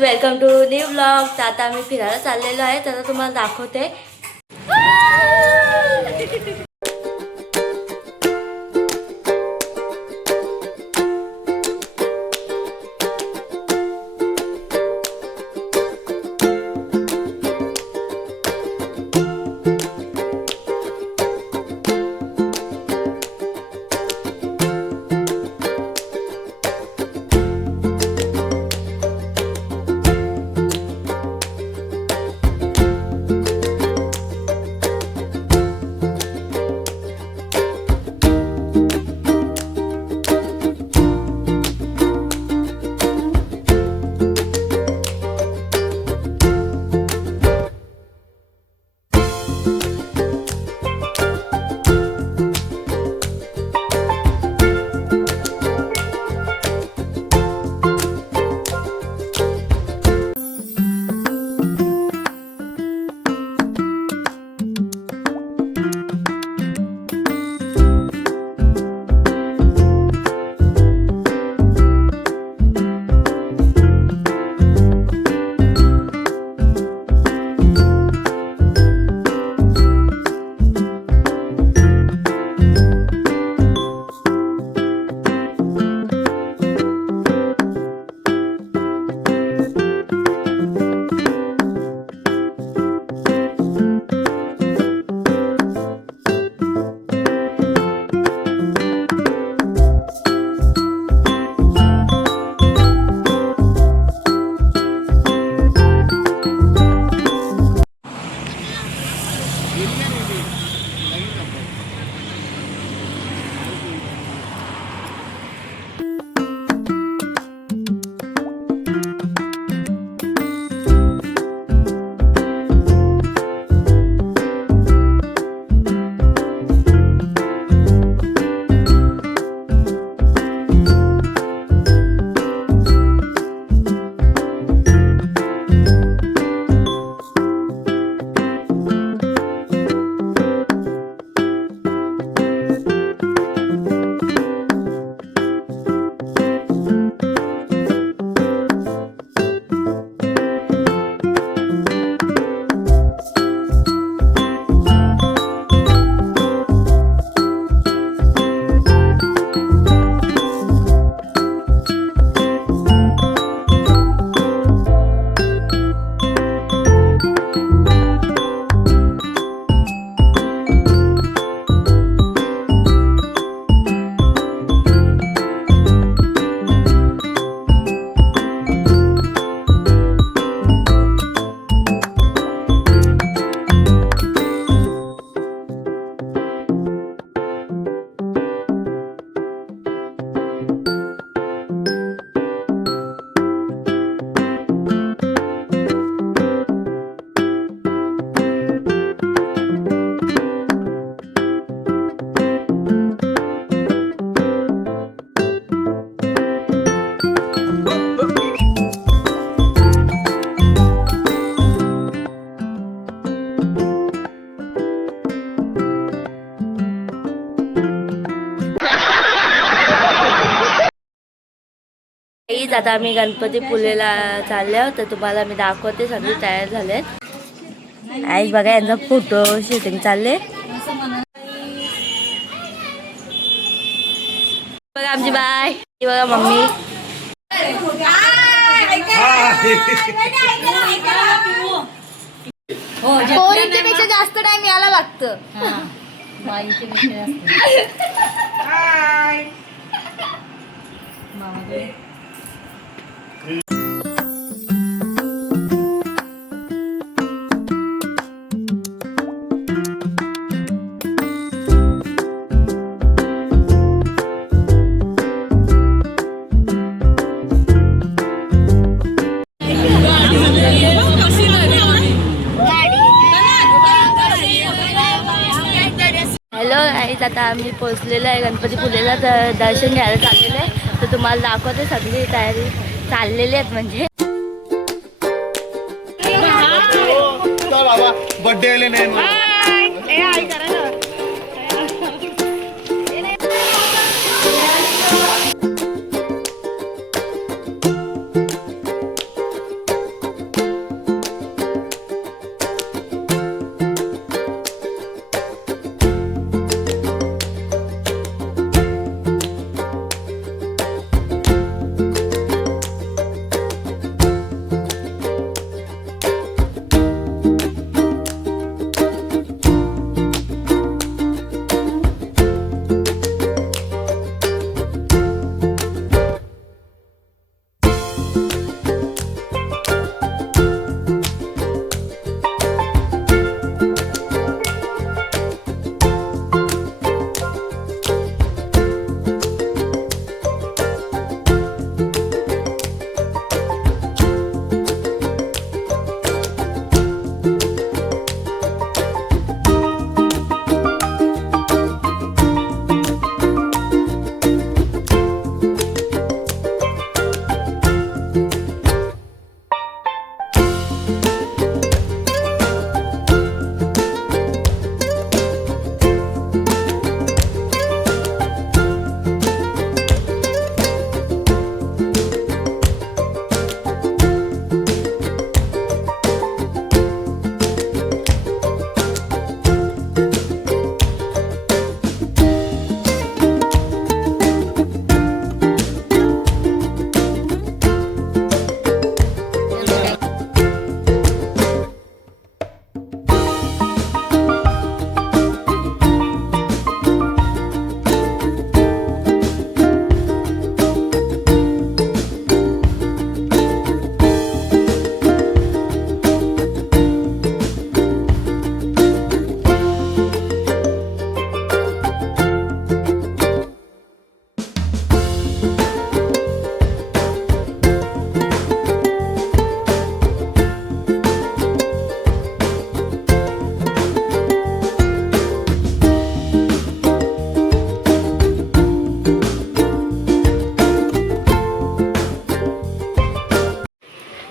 Welcome to new blog. तर आता आम्ही फिरायला चाललेलो आहे, तर तुम्हाला दाखवते. आता आम्ही गणपती पुलेला चालले आहोत, तर तुम्हाला मी दाखवते. सगळे तयार झालेत. आई बघा, यांचा फोटो शूटिंग चालले. बघा आमची बाय, बघा मम्मी. पेक्षा जास्त टाइम यायला लागतं. आता आम्ही पोहोचलेलो आहे गणपती पुलेला, तर दर्शन घ्यायला चाललेलं आहे. तर तुम्हाला दाखवते. सगळी तयारी चाललेली आहेत. म्हणजे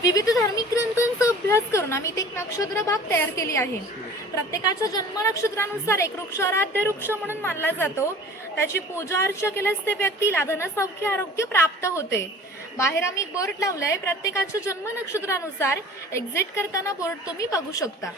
विविध धार्मिक ग्रंथांचा अभ्यास करून आम्ही एक नक्षत्र बाग तयार केली आहे. प्रत्येकाच्या जन्म नक्षत्रानुसार एक वृक्ष आराध्य वृक्ष म्हणून मानला जातो. त्याची पूजा अर्चा केल्यास ते व्यक्तीला धनसौख्य आरोग्य प्राप्त होते. बाहेर आम्ही एक बोर्ड लावलाय. प्रत्येकाच्या जन्म नक्षत्रानुसार एक्झिट करताना बोर्ड तुम्ही बघू शकता.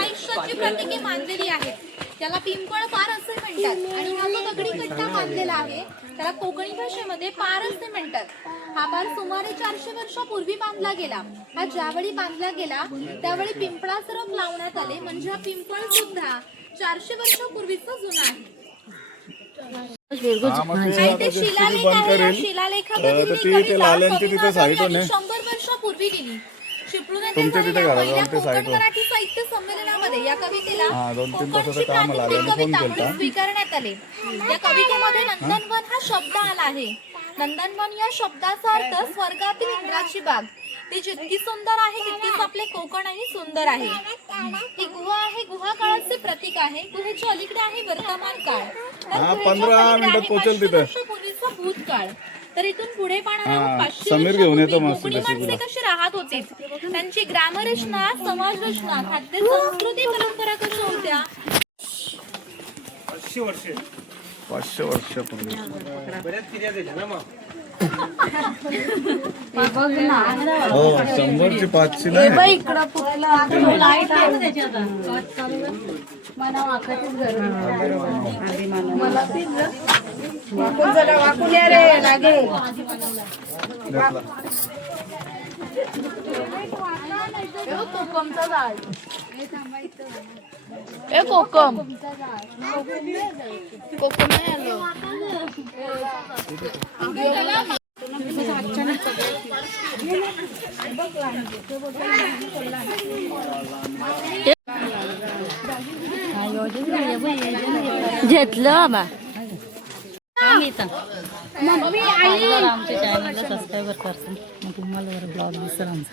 आयुष्याची प्रतीके मानलेली आहेत. त्याला पिंपळ पार असे म्हणतात आणि हा जो दगडी कट्टा बांधलेला आहे त्याला कोकणी भाषेमध्ये पार असे म्हणतात. हा पार सुमारे 400 वर्षापूर्वी बांधला गेला. हा ज्यावेळी बांधला गेला त्यावेळी पिंपळाचे रोप लावण्यात आले. म्हणजे हा पिंपळ सुद्धा 400 वर्षापूर्वीचा जुना आहे. ते शिलालेख आहे. शिलालेखामध्ये 100 वर्षापूर्वी लिहिली. मराठी साहित्य संमेलनामध्ये या कवितेला स्वीकारण्यात आले. या कवितेमध्ये नंदनवन हा शब्द आला आहे. नंदनवन या शब्दाचा अर्थ स्वर्गातील इंद्राची बाग. ती जितकी सुंदर आहे तितकीच आपले कोकणही सुंदर आहे. ही गुहा आहे. गुहा काळाचे प्रतीक आहे. गुहेच्या अलीकडे आहे वर्तमान काळ. 15 मिनिटात पोहोचेल तिथे. पूर्वीचा भूतकाळ. तर इथून पुढे पाहणार 500 माणसे कशी राहत होती, त्यांची ग्रामरचना, समाजरचना, खाद्य संस्कृती, परंपरा कशा होत्या. 500 वर्षापूर्वी हो 100ची 500 नाही. कोकम कोकम नाही आलो. घेतलं बाबा. आमच्या चॅनलला सबस्क्राईबर करतो मग तुम्हाला ब्लॉग दिसेल आमचा.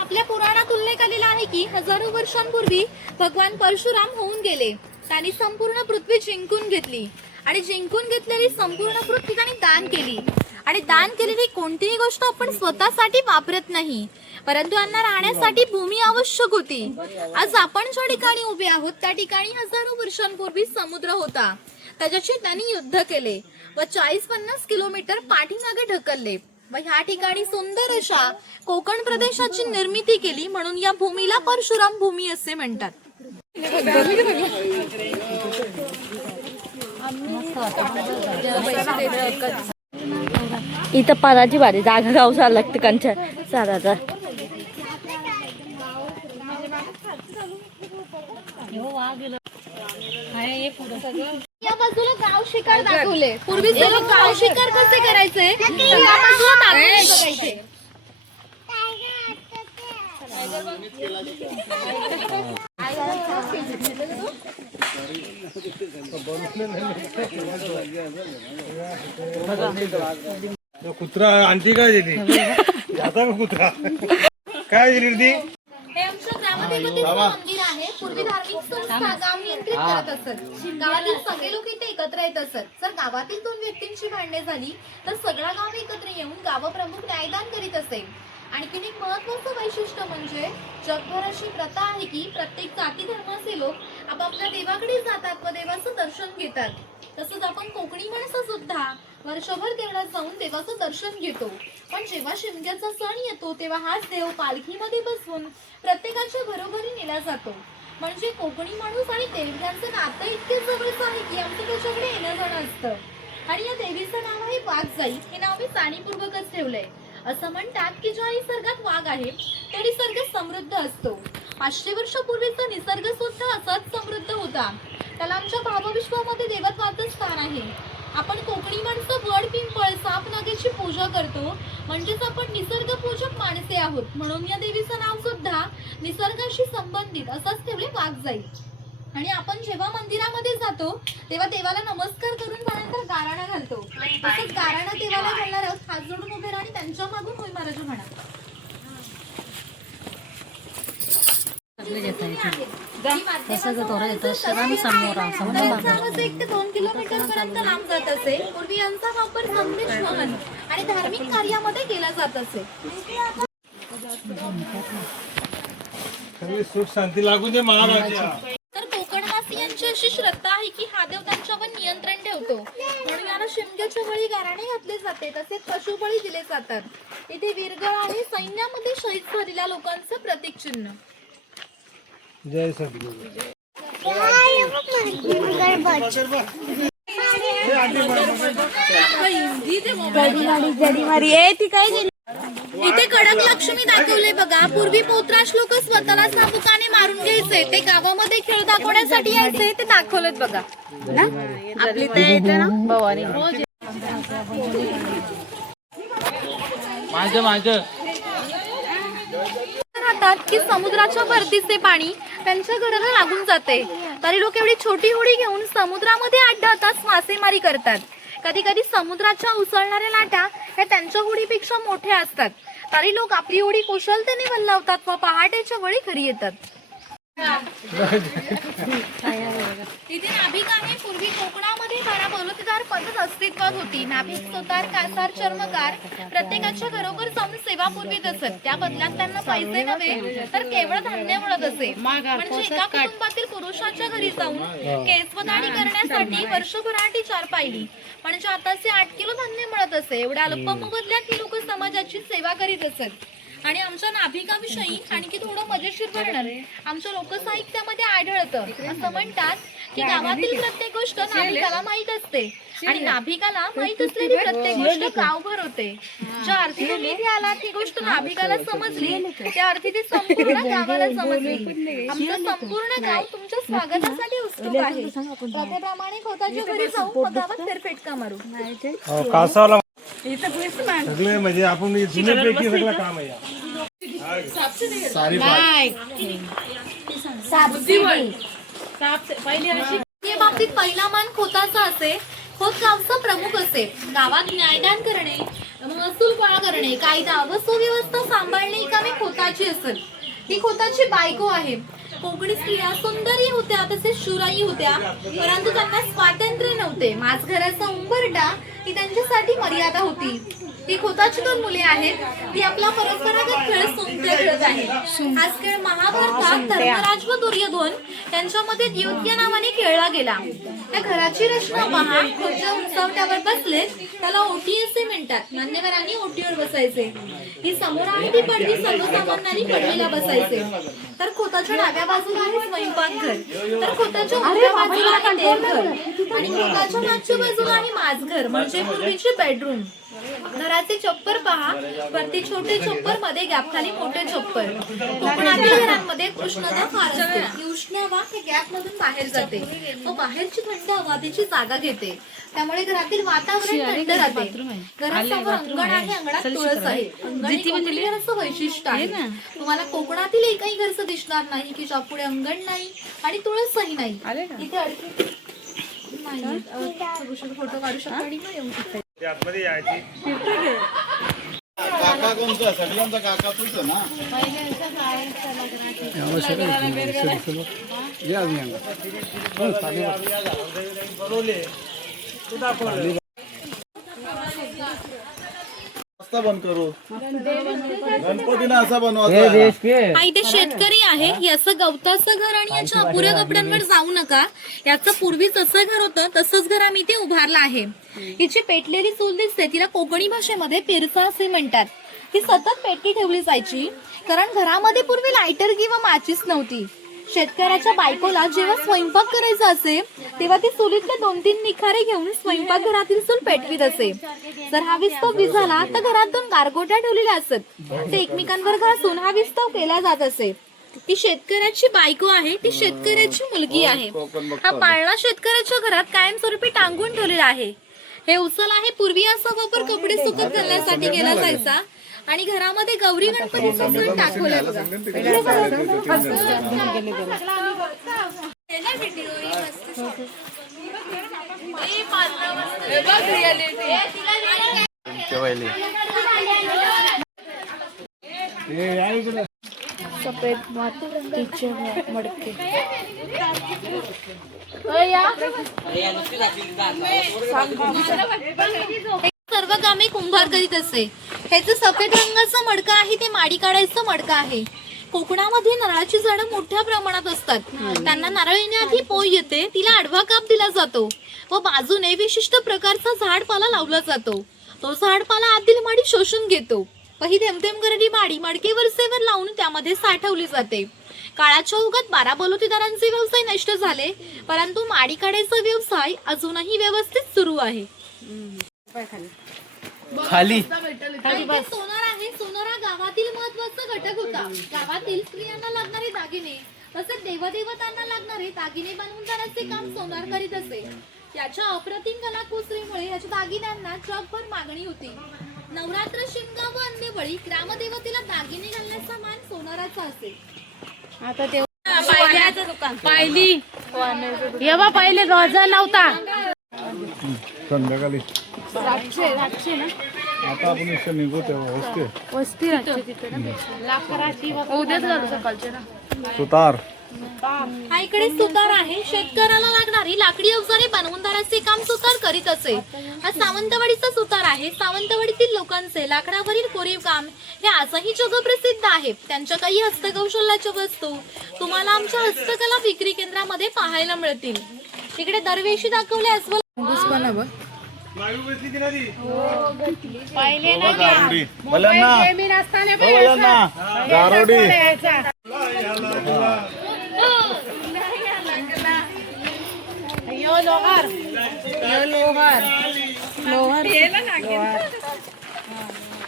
आपल्या पुराणात उल्लेख आलेला आहे की हजारो वर्षांपूर्वी भगवान परशुराम होऊन गेले. त्यांनी संपूर्ण पृथ्वी जिंकून घेतली आणि जिंकून घेतलेली संपूर्ण पृथ्वी त्यांनी दान केली. आणि दान केलेली कोणतीही गोष्ट आपण स्वतःसाठी वापरत नाही, परंतु यांना राहण्यासाठी भूमी आवश्यक होती. आज आपण ज्या ठिकाणी उभे आहोत त्या ठिकाणी हजारो वर्षांपूर्वी समुद्र होता. त्याच्याशी त्यांनी युद्ध केले व 40-50 किलोमीटर पाठीमागे ढकलले व ह्या ठिकाणी सुंदर अशा कोकण प्रदेशाची निर्मिती केली. म्हणून या भूमीला परशुराम भूमी असे म्हणतात. इथं पानाची भारी जागा गावसा लागते कंच्या साराचा. हो वा गेलं. या बाजूला गाव शिकार दाखवले. पूर्वीचे लोक गाव शिकार कसे करायचे तर या बाजूला दाखवले बघायचे. कुत्रा आणती काय दिली आता कुत्रा काय दिली ती. हे आमच्या ग्रामदेवतेचं मंदिर आहे. पूर्वी धार्मिक संस्था गाव नियंत्रित करत असत. गावातील सगळे लोक इथे एकत्र येत असत. जर गावातील दोन व्यक्तींची भांडणे झाली तर सगळा गाव एकत्र येऊन गावप्रमुख न्यायदान करीत असे. आणखीन एक महत्वाचं वैशिष्ट्य म्हणजे जगभर अशी प्रथा आहे की प्रत्येक जाती धर्माचे लोक आपापल्या देवाकडे जातात व देवाचं दर्शन घेतात. तसंच आपण कोकणी माणसं सुद्धा वर्षभर देवळात जाऊन देवाचं दर्शन घेतो. पण जेव्हा शिमग्याचा सण येतो तेव्हा हाच देव पालखीमध्ये बसवून प्रत्येकाच्या घरोघरी नेला जातो. म्हणजे कोकणी माणूस आणि देवयांचं नातं इतके जवळच आहे की आमचं त्याच्याकडे येणं जाणं असतं. आणि या देवीचं नाव आहे वाघजाई. हे नाव मी जाणीवपूर्वकच ठेवलंय. असं म्हणतात की ज्या निसर्गात वाघ आहे तो निसर्ग समृद्ध असतो. 500 वर्षापूर्वीचा निसर्ग सुद्धा असाच समृद्ध होता. त्याला आमच्या भावविश्वामध्ये देवत्वाचं स्थान आहे. आपण कोकणी माणसं वड पिंपळ साप नागेची पूजा करतो. म्हणजेच आपण निसर्ग पूजक माणसे आहोत. म्हणून या देवीचं नाव सुद्धा निसर्गाशी संबंधित असंच ठेवले वाघजाई. आणि आपण जेव्हा मंदिरामध्ये जातो तेव्हा देवाला नमस्कार करून त्यानंतर गाराणा घालतो. तसंच गाराणा देवाला घालणार आहोत. हात जोडून उभे राहा आणि त्यांच्या मागून होय महाराज म्हणा. आवाज 1 ते 2 किलोमीटर पर्यंत लांब जात असे. पूर्वी यांचा वापर संदेश वहन आणि धार्मिक कार्यामध्ये केला जात असे. सगळी सुख शांती लागून दे महाराजा. तर कोकणवासियांची अशी श्रद्धा आहे की हा देव त्यांच्यावर नियंत्रण ठेवतो. म्हणून याला शिमग्याच्या बळी गाराणे घातले जाते. तसेच पशुबळी दिले जातात. इथे वीरगळ आहे. सैन्यामध्ये शहीद झालेल्या लोकांचं प्रतीक चिन्ह. जय सद्गुरू. इथे कडक लक्ष्मी दाखवले बघा. पूर्वी पोत्राश लोक स्वतःला चाबुकाने मारून घ्यायचे. ते गावामध्ये खेळ दाखवण्यासाठी यायचे. ते दाखवलेत बघा. आपली ते येते ना भवानी. राहतात की समुद्राच्या भरतीचे पाणी त्यांच्या घराला लागून जाते. तरी लोक एवढी छोटी होडी घेऊन समुद्रामध्ये 8-10 तास मासेमारी करतात. कधी कधी समुद्राच्या उसळणाऱ्या लाटा ह्या त्यांच्या होडीपेक्षा मोठ्या असतात. तरी लोक आपली होडी कुशलतेने वल्लावतात व पहाटेच्या वेळी घरी येतात. इथे नाभिक आहे. पूर्वी कोकणामध्ये 12 बलुतेदार पद्धत अस्तित्वात होती. नाभिक सुतार कासार चर्मकार प्रत्येकाच्या घरोघर जाऊन सेवा पुरवीत असत. त्या बदल्यात त्यांना पैसे नव्हे तर केवळ धान्य मिळत असे. म्हणजे एका कुटुंबातील पुरुषाच्या घरी जाऊन केसवदाणी करण्यासाठी वर्षभराची 4 पायली म्हणजे आताचे 8 किलो धान्य मिळत असे. एवढ्या अल्प मोबदल्यात ही लोक समाजाची सेवा करीत असत. आणि आमच्या नाभिकाविषयी आणखी थोडं मजेशीर वर्णन आमच्या लोकसाहित्यामध्ये आढळतं. असं म्हणतात की गावातील प्रत्येक गोष्ट नाभिकाला माहीत असते आणि नाभिकाला माहीत असलेली प्रत्येक गोष्ट गावभर होते. ज्या अर्थी तुम्ही इथे आलात ती गोष्ट नाभिकाला समजली त्या अर्थी ती संपूर्ण गावाला समजली. आमचं संपूर्ण गाव तुमच्या स्वागतासाठी उत्सुक आहे. प्रथेप्रमाणे खोताच्या घरी जाऊ मग गावात फेरफेटका मारू. कासाला सगळे म्हणजे आपण जुन्यापैकी सगळं काम आहे. या बाबतीत पहिला मान खोताचा असे. खोत गावचा प्रमुख असे. गावात न्यायदान करणे, महसूल गोळा करणे, कायदा व सुव्यवस्था सांभाळणे ही कामे खोताची असत. ही खोताची बायको आहे. कोकणी स्त्रिया सुंदरही होत्या तसेच शूराही होत्या. परंतु त्यांना स्वातंत्र्य नव्हते. माझघराचा उंबरठा ही त्यांच्यासाठी मर्यादा होती. ही खोताची 2 मुले आहेत. ती आपला परंपरागत खेळ सोंगट्या खेळत आहेत. हाच खेळ महाभारतात धर्मराज व दुर्योधन यांच्यामध्ये युद्ध या नावाने खेळला गेला. त्या घराची रचना पहा. खुर्च्या उंचावट्यावर बसले त्याला ओटी असे म्हणतात. मान्यवरांनी ओटीवर बसायचे. ही समोर आहे ती पडदी सर्वसामान्यांनी पडवीला बसायचे. तर खोताच्या डाव्या बाजूला आहे स्वयंपाकघर. तर खोताच्या उजव्या बाजूला आहे देवघर आणि खोताच्या मागच्या बाजूला आहे माझघर म्हणजे याचे पूर्वीचे बेडरूम. घराचे छप्पर पहा, वरती छोटे छप्पर, मध्ये गॅप खाली मोठे छप्पर. कोकणातील घरांमध्ये उष्णता फार असते. ही उष्ण हवा गॅप मधून बाहेर जाते व बाहेरची थंड हवा तिची जागा घेते. त्यामुळे घरातील वातावरण थंड राहते. घरासमोर अंगण आहे, अंगणात तुळस आहे. अंगण हे कोकणी घराचं वैशिष्ट्य आहे. तुम्हाला कोकणातील एकही घरचं दिसणार नाही की ज्यापुढे अंगण नाही आणि तुळसही नाही. इथे अडकी फोटो काढू शकता आणि मग येऊ शकता. ते आतमध्ये यायची. काका कोणता सगळ्यांचा काका तुझ ना रस्ता बंद करू गणपतीला असा बनवायचा. हा इथे शेतकरी आहे. याचं गवताचं घर आणि याच्या अपुऱ्या कपड्यांवर जाऊ नका. याचं पूर्वी जसं घर होतं तसंच घर आम्ही इथे उभारलं आहे. हिची पेटलेली चूल दिसते, तिला कोकणी भाषेमध्ये पेरसा असे म्हणतात. ही सतत पेटली ठेवली जायची कारण घरामध्ये पूर्वी लायटर किंवा माचीस नव्हती. शेतकऱ्याच्या बायकोला जेव्हा स्वयंपाक करायचा असे तेव्हा ती चुलीतले 2-3 निखारे घेऊन स्वयंपाक घरातील चूल पेटवीत असे. जर हा विस्तव विझाला तर घरात 2 गारगोट्या ठेवलेल्या असत, ते एकमेकांवर घासून हा विस्तव केला जात असे. ती शेतकऱ्याची बायको आहे, ती शेतकऱ्याची मुलगी आहे. हा पाळणा शेतकऱ्याच्या घरात कायमस्वरूपी टांगून ठेवलेला आहे. हे उचल आहे. पूर्वी असा वापर कपडे सुकत घालण्यासाठी केला जायचा आणि घरामध्ये गौरी गणपतीचा सण दाखवला बघा. सफेद मातीचे मडके. सर्व कामे कुंभार करीत असे. हे जे सफेद रंगाचं मडकं आहे ते माडी काढायचं मडकं आहे. कोकणामध्ये नारळाची झाडं मोठ्या प्रमाणात असतात. त्यांना नारळ येण्याआधी पोय येते, तिला आडवा काप दिला जातो व बाजूने विशिष्ट प्रकारचा झाडपाला लावला जातो. तो झाडपाला आतील माडी शोषून घेतो व ही थेंब करणारी माडी मडके वरचेवर लावून त्यामध्ये साठवली जाते. काळाच्या ओघात 12 बलुतेदारांचे व्यवसाय नष्ट झाले, परंतु माडी काढायचा व्यवसाय अजूनही व्यवस्थित सुरू आहे. खाली सोनार आहे. सोनार हा गावातील महत्वाचा घटक होता. गावातील स्त्रियांना लागणारे दागिने तसेच देवदेवतांना लागणारे दागिने बनवून देण्याचे काम सोनार करीत असे. याच्या अप्रतिम कलाकुसरीमुळे याच्या दागिन्यांना जगभर मागणी होती. नवरात्र, शिमगा व अन्यवेळी ग्रामदेवतेला दागिने घालण्याचा मान सोनाराचा असे. आता ते पाहिली येवा पहिले रोजा नव्हता. संध्याकाळी आता आपण इथं निघू तेव्हा वस्ती उद्याच घालू सकाळचे ना. सुतार हा इकडे सुतार आहे. शेतकऱ्याला लागणारी लाकडी अवजारे बनवून देण्याचे काम सुतार करीत असे. हा सावंतवाडीचा सुतार आहे. सावंतवाडीतील लोकांचे लाकडावरील कोरीव काम हे आजही जगप्रसिद्ध आहे. त्यांच्या काही हस्तकौशल्याच्या वस्तू तुम्हाला आमच्या हस्तकला विक्री केंद्रामध्ये पाहायला मिळतील. इकडे दरवेळी दाखवले अस्वल गारोडी गारोडी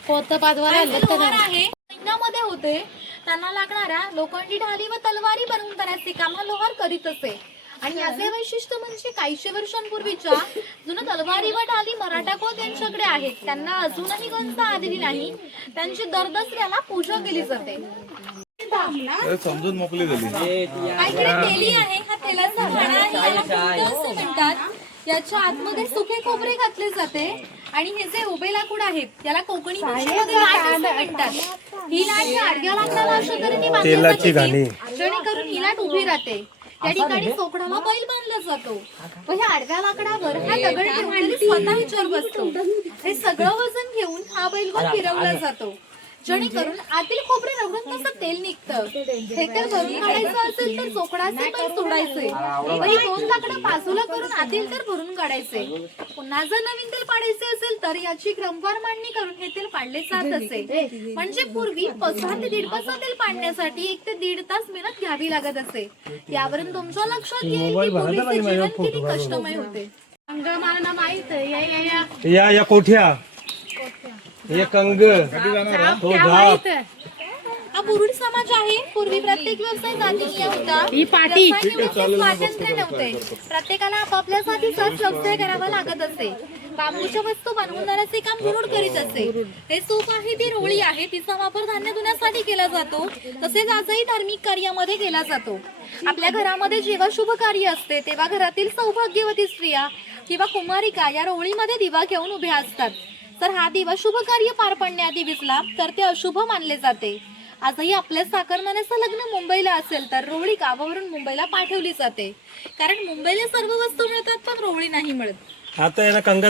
पोत पादवाला आहे. सैन्यामध्ये होते. त्यांना लागणाऱ्या लोखंडी ढाली व तलवारी बनवून देण्याचे काम हा लोहार करीत असे. आणि याचे वैशिष्ट्य म्हणजे काहीशे वर्षांपूर्वीच्या जुन्या तलवारी व ढाली मराठा कोत यांच्याकडे आहेत. त्यांना अजूनही गंज आलेली नाही. त्यांची दर दसऱ्याला पूजा केली जाते. समजून मोकळी झाली. हा इकडे तेली आहे. हा तेलाचा हाडा आहे. याला कुंड असे म्हणतात. याच्या आतमध्ये सुके खोबरे घातले जाते आणि हे जे उभे लाकूड आहेत याला कोकणी भाषेमध्ये लाट असे म्हणतात. ही लाट आडव्या लाकडाला अशा तऱ्हेने बांधली जाते जेणेकरून ही लाट उभी राहते. त्या ठिकाणी सोकडाला बैल बांधला जातो व ह्या आडव्या लाकडावर हा दगड ठेवून स्वतः हिच्यावर बसतो. हे सगळं वजन घेऊन हा बैल वर फिरवला जातो जेणेकरून आतील खोबरे रगडून तसं तेल निघतं. हे तर भरून काढायचं असेल तर चोकडाचे पण सोडायचे व ही 2 लाकडं बाजूला करून आतील तर भरून काढायचे. पुन्हा जर नवीन तेल पाडायचे असेल तर याची क्रमवार मांडणी करून हे तेल पाडले जात असे. म्हणजे पूर्वी 5 ते 1.5 तेल पाडण्यासाठी 1 ते 1.5 तास मेहनत घ्यावी लागत असे. यावरून तुमच्या लक्षात येईल की पूर्वीचे जीवन किती कष्टमय होते. या कोठ्या हे कंग तो झाप हा मुरुड समाज आहे. पूर्वी प्रत्येक व्यवसाय जातीय होता. व्यवसाय निवडण्यास स्वातंत्र्य नव्हते. प्रत्येकाला आपापल्या जातीचाच व्यवसाय करावा लागत असे. बांबूच्या वस्तू बनवणाऱ्याचे काम मुरुड करीत असे. हे सूप आहे, ती रोळी आहे, तिचा वापर धान्य धुण्यासाठी केला जातो. तसेच आजही धार्मिक कार्यामध्ये केला जातो. आपल्या घरामध्ये जेव्हा शुभ कार्य असते तेव्हा घरातील सौभाग्यवती स्त्रिया किंवा कुमारिका या रोळीमध्ये दिवा घेऊन उभ्या असतात. तर हा दिवा शुभ कार्य पार पडण्याआधी विजला तर ते अशुभ मानले जाते. आजही आपल्या साखरमान्याचं लग्न मुंबईला असेल तर रोळी गावावरून मुंबईला पाठवली जाते. कारण मुंबईला सर्व वस्तू मिळतात पण रोळी नाही मिळत. आता यांना कंगा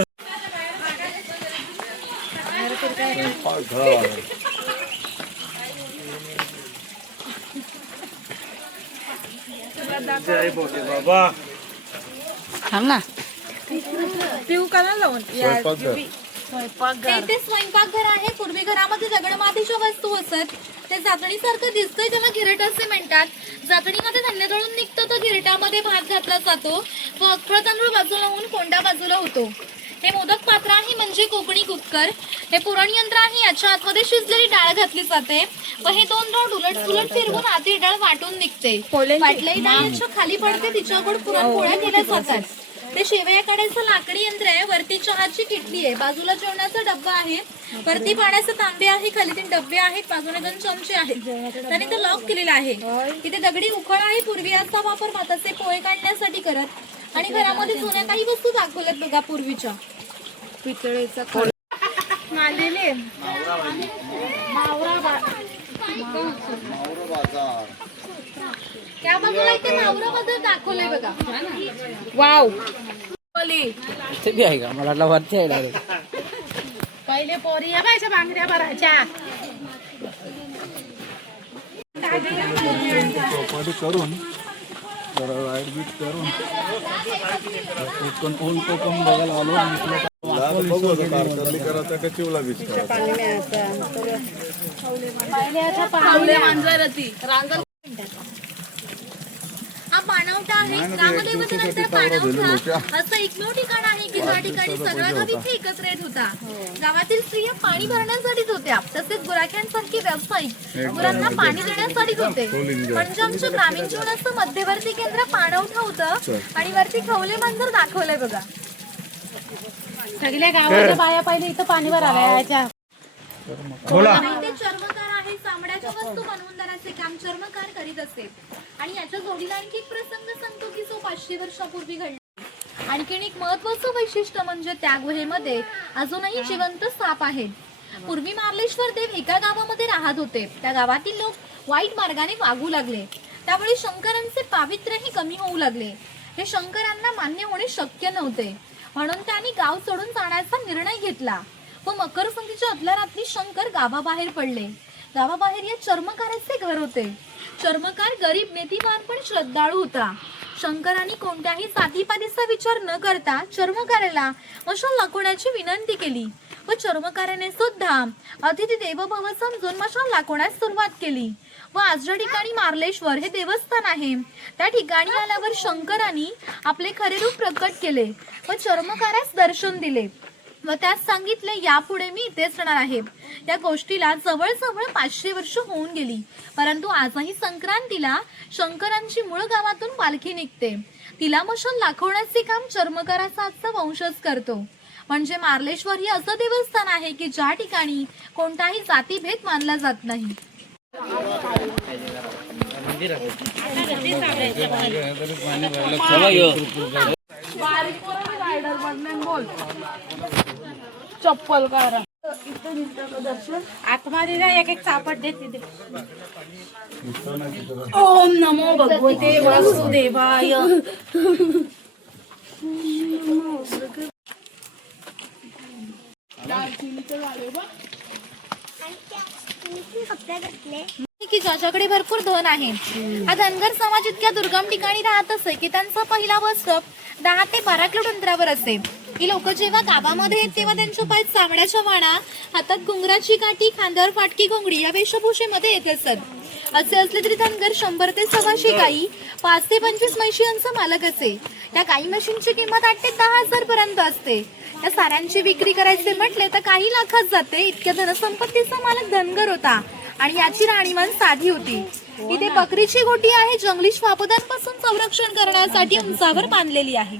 जय बोले बाबा. थांब ना. इथे स्वयंपाकघर आहे. पूर्वी घरामध्ये दगडमातीच्या वस्तू असत. ते जातणीसारखं दिसतंय त्याला गिरट असे म्हणतात. जातणीमध्ये धान्य दळून निघतं तर गिरटामध्ये भात घातला जातो व अख्खळ तांदूळ बाजूला होऊन कोंडा बाजूला होतो. हे मोदक पात्र आहे म्हणजे कोकणी कुकर. हे पुरण यंत्र आहे. याच्या आतमध्ये शिजलेली डाळ घातली जाते व हे दोन राऊंड उलट सुलट फिरवून आधी डाळ वाटून निघते. वाटलेली डाळ याच्या खाली पडते. तिच्यावर पुरण पोळ्या केल्या जातात. ते शेवया काढायचं लाकडी यंत्र आहे. वरती चहाची किटली आहे. बाजूला जेवणाचा डब्बा आहे. वरती पाण्याचे तांबे आहे. खाली 3 डब्बे आहेत. बाजूने 2 चमचे आहेत. त्याने तो लॉक केलेला आहे. इथे दगडी उखळ आहे. पूर्वी याचा वापर भाताचे पोळे काढण्यासाठी करत. आणि घरामध्ये जुन्या काही वस्तू दाखवल्यात बघा पूर्वीच्या. पितळेचा मालेले त्या बाजूला इथे मावरा बाजार दाखवलंय बघा. वाव. ते बी आहे का मला वाटलं वरती आहे डायरेक्ट. पहिले पोरी या बायच्या बांगड्या भरायच्या. चौपाटी करून जरा राईड बीट करून कोण कोकण बघायला आलो आणि बघू तारकर्ली करायचा का चिवला बीच करायचा. हा पाणवठा आहे. ग्रामदेवतेनंतर पाणवठा असं एकमेव ठिकाण आहे की ज्या ठिकाणी सगळा गाव इथे एकत्र येत होता. गावातील स्त्रिया पाणी भरण्यासाठीच होत्या. तसेच गुराख्यांसारखे व्यावसायिक गुरांना पाणी देण्यासाठीच होते. म्हणजे आमच्या ग्रामीण जीवनाचं मध्यवर्ती केंद्र पाणवठा होतं. आणि वरती खवले मंदिर दाखवलंय बघा. सगळ्या गावाच्या बाया पहिले इथं पाणी भरायच्या. बोला. इथे चर्मकार आहे. चामड्याच्या वस्तू बनवून काम चर्मकार करीत असे. आणि याच्या जोडीला आणखी एक प्रसंग सांगतो की जो 500 वर्षापूर्वी घडला. आणखीन एक महत्वाचं वैशिष्ट्य म्हणजे त्या गुहेमध्ये अजूनही जिवंत साप आहेत. पूर्वी मार्लेश्वर देव एका गावामध्ये राहत होते. त्या गावातील लोक वाईट मार्गाने वागू लागले. त्यामुळे शंकरांचे पावित्र्यही कमी होऊ लागले. हे शंकरांना मान्य होणे शक्य नव्हते. म्हणून त्यांनी गाव सोडून जाण्याचा निर्णय घेतला व मकर संक्रांतीच्या आदल्या रात्री शंकर गावाबाहेर पडले. गावाबाहेर या चर्मकाराचे घर होते. चर्मकार गरीब नेतीवान पण श्रद्धाळू होता. शंकरांनी कोणत्याही जातीपातीचा विचार न करता चर्मकाराला मशाल लावण्याची विनंती केली व चर्मकाराने सुद्धा अतिथी देवभव समजून मशाल लावण्यास सुरुवात केली. व आज ज्या ठिकाणी मार्लेश्वर हे देवस्थान आहे त्या ठिकाणी आल्यावर शंकरांनी आपले खरे रूप प्रकट केले व चर्मकारास दर्शन दिले व त्यास सांगितले यापुढे मी इथेच राहणार आहे. या गोष्टीला जवळजवळ 500 वर्ष होऊन गेली. परंतु आजही संक्रांतीला शंकरांची मूळ गावातून पालखी निघते. तिला मशाल दाखवण्याचे काम चर्मकाराचा आजचा वंशज करतो. म्हणजे मार्लेश्वर हे असं देवस्थान आहे की ज्या ठिकाणी कोणताही जातीभेद मानला जात नाही. चप्पल करा आतमध्ये एक एक चापट देते. ओम नमो भगवते वासुदेवाय. की ज्याच्याकडे भरपूर धन आहे. हा धनगर समाज इतक्या दुर्गम ठिकाणी राहत असे की त्यांचा पहिला बस स्टॉप 10 ते 12 किलो अंतरावर असे. ही लोक जेव्हा गावामध्ये येत तेव्हा त्यांच्या पायात चामड्याच्या वाणा, हातात घुंगराची काठी, खांद्यावर फाटकी घोंगडी या वेशभूषेमध्ये येत असत. असे असले तरी धनगर 100 ते 125 गाई, 5 ते 25 म्हशी यांचा मालक असे. या गाई म्हशींची किंमत 8 ते 10,000 पर्यंत असते. या साऱ्यांची विक्री करायचे म्हटले तर काही लाखात जाते. इतक्या धनसंपत्तीचा मालक धनगर होता आणि याची राहणीमान साधी होती. इथे बकरीची गोटी आहे, जंगली श्वापदांपासून संरक्षण करण्यासाठी उंचावर बांधलेली आहे.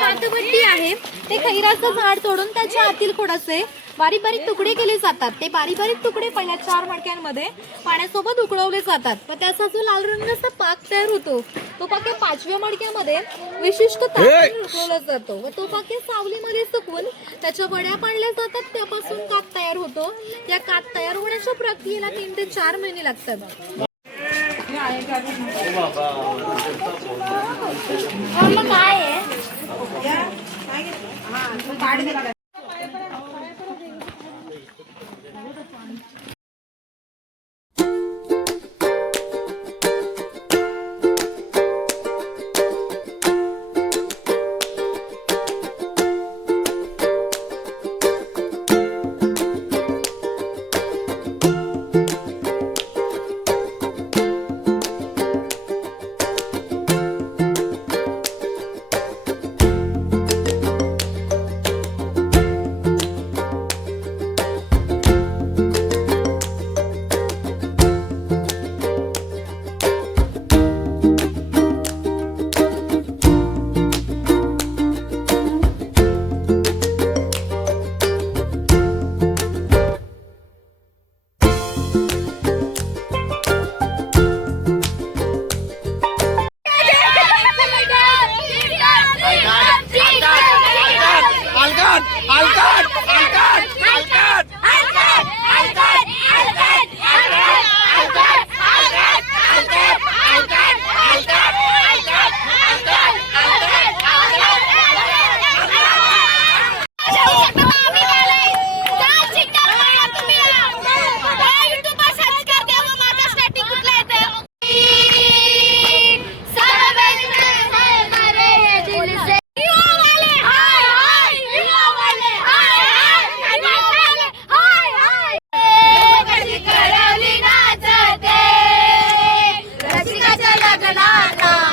कातबट्टी आहे ते खैराचं झाड तोडून त्याच्या आतील खोडाचे बारीक बारीक तुकडे केले जातात. ते बारीक बारीक तुकडे पहिल्या 4 मडक्यांमध्ये पाण्यासोबत उकळवले जातात व त्याचा जो लाल रंगाचा पाक तयार होतो तो पाक 5व्या मडक्यामध्ये विशिष्ट तापाने उकळवला जातो व तो पाक सावलीमध्ये सुकवून त्याच्या वड्या पाडल्या जातात. त्यापासून कात तयार होतो. या कात तयार होण्याच्या प्रक्रियेला 3 ते 4 महिने लागतात. रसिकाच्या लग्नाला